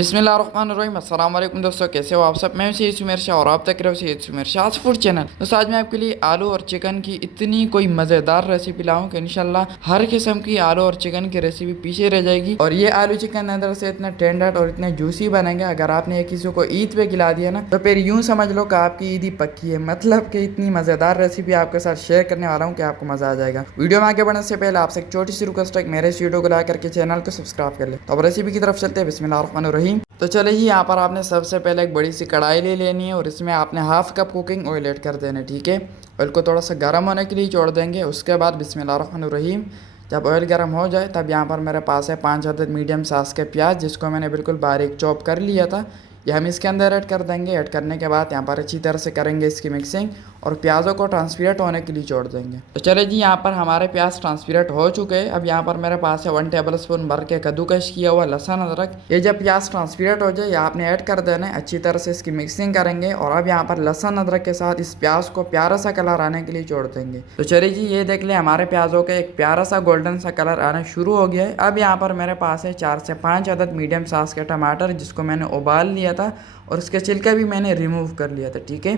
बिस्मिल्लाहिर्रहमानिर्रहीम। अस्सलाम वालेकुम दोस्तों, कैसे हो आप सब। मैं सैयद सुमेर शाह और आप देख रहे हो सैयद सुमेर शाह फूड चैनल। दोस्तों आज मैं आपके लिए आलू और चिकन की इतनी कोई मज़ेदार रेसिपी लाऊं कि इंशाल्लाह हर किस्म की आलू और चिकन की रेसिपी पीछे रह जाएगी। और ये आलू चिकन अंदर से इतना टेंडर और इतने जूसी बनेंगे, अगर आपने ये किसी को ईद पे खिला दिया ना तो फिर यूँ समझ लो कि आपकी ईद ही पक्की है। मतलब कि इतनी मज़ेदार रेसिपी आपके साथ शेयर करने वाला हूँ कि आपको मज़ा आ जाएगा। वीडियो में आगे बढ़ने से पहले आपसे एक छोटी सी रिक्वेस्ट है, मेरे इस वीडियो को लाइक करके चैनल को सब्सक्राइब कर ले। तो अब रेसिपी की तरफ चलते हैं। बिस्मिल्लाहिर्रहमानिर्रहीम। तो चले जी, यहाँ पर आपने सबसे पहले एक बड़ी सी कढ़ाई ले लेनी है और इसमें आपने half cup cooking oil add कर देना है। ठीक है, ऑयल को थोड़ा सा गर्म होने के लिए छोड़ देंगे। उसके बाद बिस्मिल्लाहिर्रहमानिर्रहीम, जब ऑयल गर्म हो जाए तब यहाँ पर मेरे पास है 5 अदद मीडियम साइज़ के प्याज, जिसको मैंने बिल्कुल बारीक चॉप कर लिया था। ये हम इसके अंदर ऐड कर देंगे। ऐड करने के बाद यहाँ पर अच्छी तरह से करेंगे इसकी मिक्सिंग और प्याज़ों को ट्रांसपीरेंट होने के लिए छोड़ देंगे। तो चले जी, यहाँ पर हमारे प्याज ट्रांसपीरेंट हो चुके हैं। अब यहाँ पर मेरे पास है 1 टेबल स्पून भर के कद्दूकश किया हुआ लहसुन अदरक। ये जब प्याज ट्रांसपीरेंट हो जाए ये आपने ऐड कर देना है। अच्छी तरह से इसकी मिक्सिंग करेंगे और अब यहाँ पर लहसुन अदरक के साथ इस प्याज को प्यारा सा कलर आने के लिए छोड़ देंगे। तो चलिए जी, ये देख ले हमारे प्याजों का एक प्यारा सा गोल्डन सा कलर आना शुरू हो गया है। अब यहाँ पर मेरे पास है 4 से 5 अदद मीडियम साइज़ के टमाटर, जिसको मैंने उबाल लिया था और इसके छिलके भी मैंने रिमूव कर लिया था। ठीक है,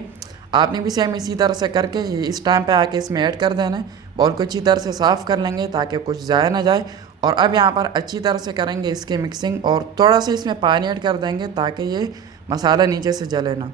आपने भी सेम इसी तरह से करके इस टाइम पे आके इसमें ऐड कर देना है। बाउल को अच्छी तरह से साफ़ कर लेंगे ताकि कुछ जाए ना जाए। और अब यहाँ पर अच्छी तरह से करेंगे इसकी मिक्सिंग और थोड़ा सा इसमें पानी ऐड कर देंगे ताकि ये मसाला नीचे से जले ना।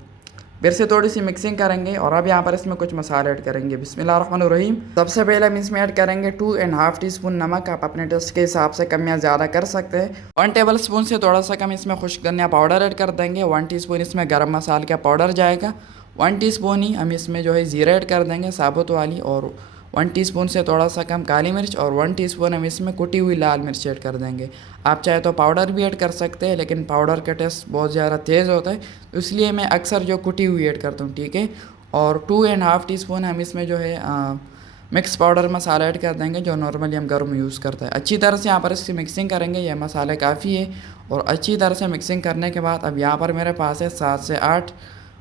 फिर से थोड़ी सी मिक्सिंग करेंगे और अब यहाँ पर इसमें कुछ मसाले ऐड करेंगे। बिस्मिल्लाहिर्रहमानिर्रहीम। सबसे पहले हम इसमें ऐड करेंगे 2.5 टीस्पून नमक। आप अपने टेस्ट के हिसाब से कम या ज़्यादा कर सकते हैं। 1 टेबल स्पून से थोड़ा सा कम इसमें खुश्क धनिया पाउडर ऐड कर देंगे। 1 टीस्पून इसमें गरम मसाले का पाउडर जाएगा। 1 टीस्पून ही हम इसमें जो है ज़ीरा ऐड कर देंगे साबुत वाली, और 1 टीस्पून से थोड़ा सा कम काली मिर्च, और 1 टीस्पून हम इसमें कुटी हुई लाल मिर्च ऐड कर देंगे। आप चाहे तो पाउडर भी ऐड कर सकते हैं, लेकिन पाउडर का टेस्ट बहुत ज़्यादा तेज़ होता है, तो इसलिए मैं अक्सर जो कुटी हुई ऐड करता हूँ। ठीक है, और 2.5 टीस्पून हम इसमें जो है मिक्स पाउडर मसाला ऐड कर देंगे, जो नॉर्मली हम घर में यूज़ करते हैं। अच्छी तरह से यहाँ पर इसकी मिक्सिंग करेंगे। ये मसाले काफ़ी है और अच्छी तरह से मिक्सिंग करने के बाद अब यहाँ पर मेरे पास है 7 से 8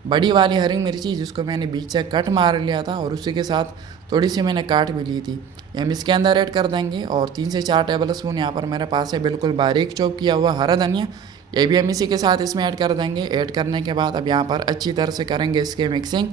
बड़ी वाली हरी मिर्ची, जिसको मैंने बीच से कट मार लिया था और उसी के साथ थोड़ी सी मैंने काट भी ली थी। ये हम इसके अंदर ऐड कर देंगे। और 3 से 4 टेबल स्पून यहाँ पर मेरे पास है बिल्कुल बारीक चॉप किया हुआ हरा धनिया, ये भी हम इसी के साथ इसमें ऐड कर देंगे। ऐड करने के बाद अब यहाँ पर अच्छी तरह से करेंगे इसके मिक्सिंग।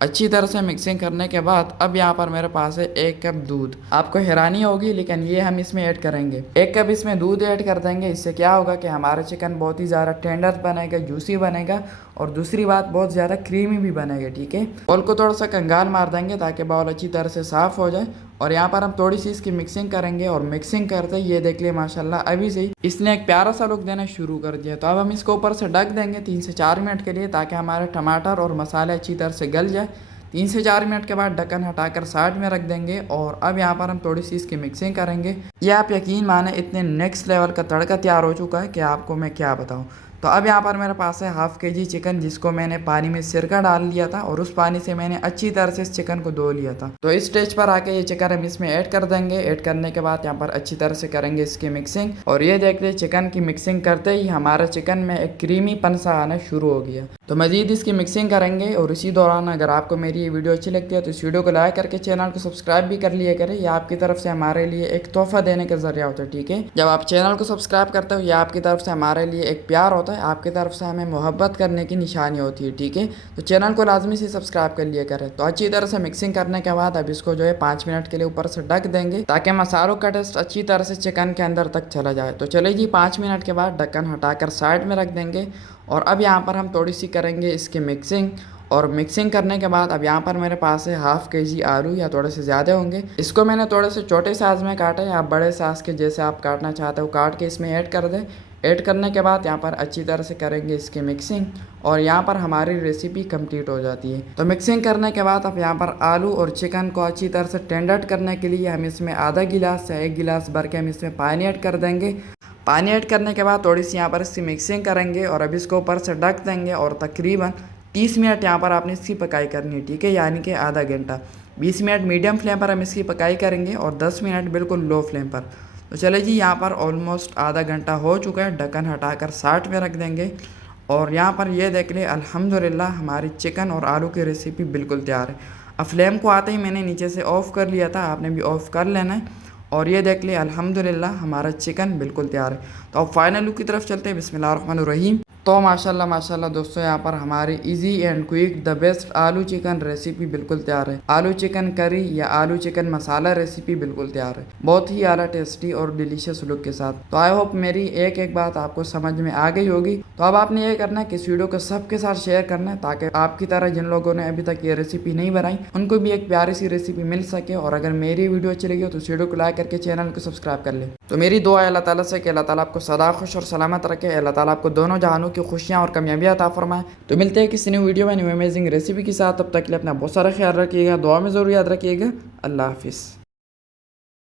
अच्छी तरह से मिक्सिंग करने के बाद अब यहाँ पर मेरे पास है 1 कप दूध। आपको हैरानी होगी लेकिन ये हम इसमें ऐड करेंगे। 1 कप इसमें दूध ऐड कर देंगे। इससे क्या होगा कि हमारा चिकन बहुत ही ज़्यादा टेंडर बनेगा, जूसी बनेगा, और दूसरी बात बहुत ज़्यादा क्रीमी भी बनेगा। ठीक है, बाउल को थोड़ा सा कंगाल मार देंगे ताकि बाउल अच्छी तरह से साफ़ हो जाए। और यहाँ पर हम थोड़ी सी इसकी मिक्सिंग करेंगे और मिक्सिंग करते ये देख लिए माशाल्लाह अभी से ही इसने एक प्यारा सा लुक देना शुरू कर दिया। तो अब हम इसको ऊपर से ढक देंगे 3 से 4 मिनट के लिए, ताकि हमारे टमाटर और मसाले अच्छी तरह से गल जाए। 3 से 4 मिनट के बाद ढक्कन हटाकर साइड में रख देंगे। और अब यहाँ पर हम थोड़ी सी इसकी मिक्सिंग करेंगे। ये आप यकीन माने इतने नेक्स्ट लेवल का तड़का तैयार हो चुका है कि आपको मैं क्या बताऊँ। तो अब यहाँ पर मेरे पास है हाफ kg चिकन, जिसको मैंने पानी में सिरका डाल लिया था और उस पानी से मैंने अच्छी तरह से इस चिकन को धो लिया था। तो इस स्टेज पर आके ये चिकन हम इसमें ऐड कर देंगे। ऐड करने के बाद यहाँ पर अच्छी तरह से करेंगे इसकी मिक्सिंग। और ये देख ले, चिकन की मिक्सिंग करते ही हमारा चिकन में एक क्रीमी पनसा आना शुरू हो गया। तो मजीद इसकी मिक्सिंग करेंगे। और इसी दौरान अगर आपको मेरी ये वीडियो अच्छी लगती है तो इस वीडियो को लाइक करके चैनल को सब्सक्राइब भी कर लिया करें। यह आपकी तरफ से हमारे लिए एक तोहफा देने का जरिया होता है। ठीक है, जब आप चैनल को सब्सक्राइब करते हो यह आपकी तरफ से हमारे लिए एक प्यार होता है, आपकी तरफ से हमें मोहब्बत करने की निशानी होती है। ठीक है, तो चैनल को लाजमी से सब्सक्राइब कर लिया करें। तो अच्छी तरह से मिक्सिंग करने के बाद अब इसको जो है 5 मिनट के लिए ऊपर से ढक देंगे ताकि मसालों का टेस्ट अच्छी तरह से चिकन के अंदर तक चला जाए। तो चले जी, 5 मिनट के बाद ढक्कन हटाकर साइड में रख देंगे। और अब यहाँ पर हम थोड़ी सी करेंगे इसकी मिक्सिंग। और मिक्सिंग करने के बाद अब यहाँ पर मेरे पास है हाफ kg आलू, या थोड़े से ज़्यादा होंगे। इसको मैंने थोड़े से छोटे साइज़ में काटा है। आप बड़े साइज़ के जैसे आप काटना चाहते हो काट के इसमें ऐड कर दें। ऐड करने के बाद यहाँ पर अच्छी तरह से करेंगे इसकी मिक्सिंग। और यहाँ पर हमारी रेसिपी कंप्लीट हो जाती है। तो मिक्सिंग करने के बाद अब यहाँ पर आलू और चिकन को अच्छी तरह से टेंडर करने के लिए हम इसमें आधा गिलास या 1 गिलास भर के हम इसमें पानी ऐड कर देंगे। पानी ऐड करने के बाद थोड़ी सी यहाँ पर इसकी मिक्सिंग करेंगे और अब इसको ऊपर से ढक देंगे। और तकरीबन 30 मिनट यहाँ पर आपने इसकी पकाई करनी है। ठीक है, यानी कि आधा घंटा। 20 मिनट मीडियम फ्लेम पर हम इसकी पकाई करेंगे और 10 मिनट बिल्कुल लो फ्लेम पर। तो चले जी, यहाँ पर ऑलमोस्ट आधा घंटा हो चुका है। ढक्कन हटाकर साइड में रख देंगे। और यहाँ पर ये देख ले, अल्हम्दुलिल्लाह हमारी चिकन और आलू की रेसिपी बिल्कुल तैयार है। अब फ्लेम को आते ही मैंने नीचे से ऑफ़ कर लिया था, आपने भी ऑफ़ कर लेना है। और ये देख ले अल्हम्दुलिल्लाह हमारा चिकन बिल्कुल तैयार है। तो अब फाइनल लुक की तरफ चलते हैं। बिस्मिल्लाहिर्रहमानिर्रहीम। तो माशाल्लाह माशाल्लाह दोस्तों, यहाँ पर हमारी easy and quick the best आलू चिकन रेसिपी बिल्कुल तैयार है। आलू चिकन करी या आलू चिकन मसाला रेसिपी बिल्कुल तैयार है, बहुत ही आला टेस्टी और डिलीशियस लुक के साथ। तो आई होप मेरी एक एक बात आपको समझ में आ गई होगी। तो अब आपने ये करना है कि इस वीडियो को सबके साथ शेयर करना है, ताकि आपकी तरह जिन लोगों ने अभी तक ये रेसिपी नहीं बनाई उनको भी एक प्यारी सी रेसिपी मिल सके। और अगर मेरी वीडियो अच्छी लगी हो तो इस वीडियो को लाइक करके चैनल को सब्सक्राइब कर ले। तो मेरी दुआ है अल्लाह ताला से कि अल्लाह ताला आपको सदा खुश और सलामत रखे, अल्लाह ताला आपको दोनों जहानों की खुशियां और कामयाबियां अता फरमाए। तो मिलते हैं किसी न्यू वीडियो में न्यू अमेजिंग रेसिपी के साथ। तब तक के लिए अपना बहुत सारा ख्याल रखिएगा, दुआ में ज़रूर याद रखिएगा। अल्लाह हाफिज़।